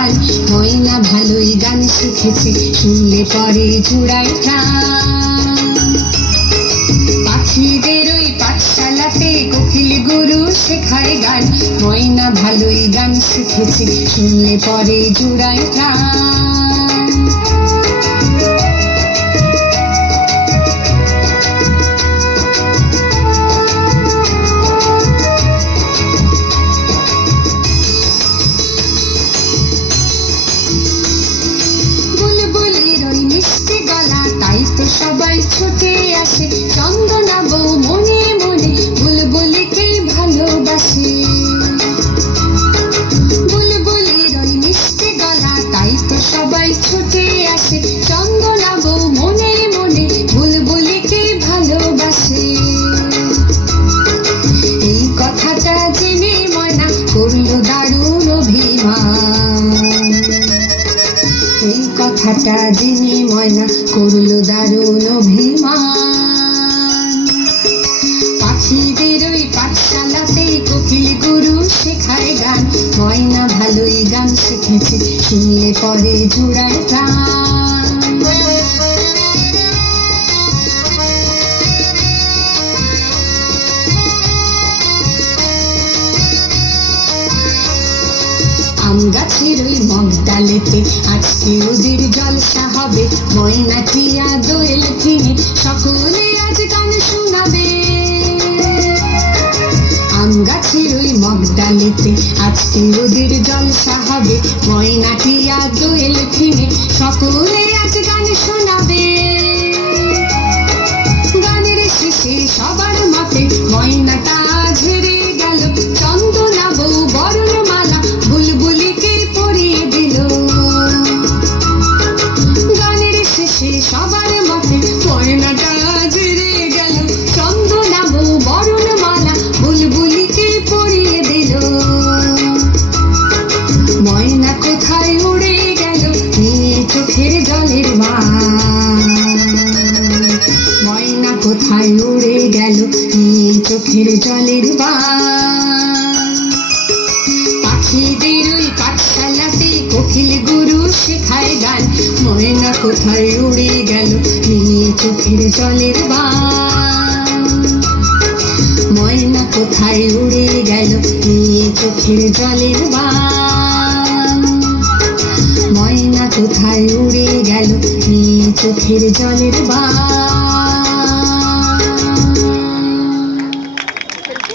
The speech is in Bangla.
গান। ময়না ভালোই গান শিখেছে, শুনলে পরে জুড়ায় প্রাণ। পাখিদের ওই পাঠশালাতে কোকিল গুরু শেখায় গান। ময়না ভালোই গান শিখেছে, শুনলে পরে জুড়ায় প্রাণ। বুলবুলির ওই মিষ্টি গলা, তাই তো সবাই ছুটে আসে। চন্দনা বউ মনে মনে বুলবুলিকে ভালোবাসে। বুলবুলির ওই মিষ্টি গলা, তাই তো সবাই ছুটে আসে। চন্দনা বউ মনে মনে বুলবুলিকে ভালোবাসে। এই কথাটা জেনে ময়না করলো দারুণ অভিমান। এই কথাটা জেনে ময়না করলো দারুণ অভিমান। পাখিদের ওই পাঠশালাতে কোকিল গুরু শেখায় গান। ময়না ভালোই গান শিখেছে, শুনলে পরে জুড়ায় প্রাণ। আম গাছের ওই মগডালেতে আজকে ওদের জলসা হবে। ময়না টিয়া দোয়েল কিনে সকলে আজ গান শোনাবে। আম গাছের ওই মগডালেতে আজকে ওদের জলসা হবে। ময়না টিয়া দোয়েল কিনে সকলে আজ গান শোনাবে। গানের শেষে সবার মতে ময়নাটা ঝেড়ে গেল। চন্দনা বউ বরণমালা বুলবুলিকে পরিয়ে দিল। গানের শেষে সবার মতে ময়নাটা ঝেড়ে গেল। চন্দনা বউ বরণমালা বুলবুলিকে পরিয়ে দিল। ময়না কোথায় উড়ে গেল নিয়ে চোখের জলের বান। ময়না কোথায় উড়ে গেল নিয়ে চোখের জলের বান। পাখিদের ওই পাঠশালাতে কোকিল গুরু শেখায় গান। ময়না কোথায় উড়ে গেল নিয়ে চোখের জলের বান। ময়না কোথায় উড়ে গেল নিয়ে চোখের জলের বান। ময়না কোথায় উড়ে গেল নিয়ে চোখের জলের বান।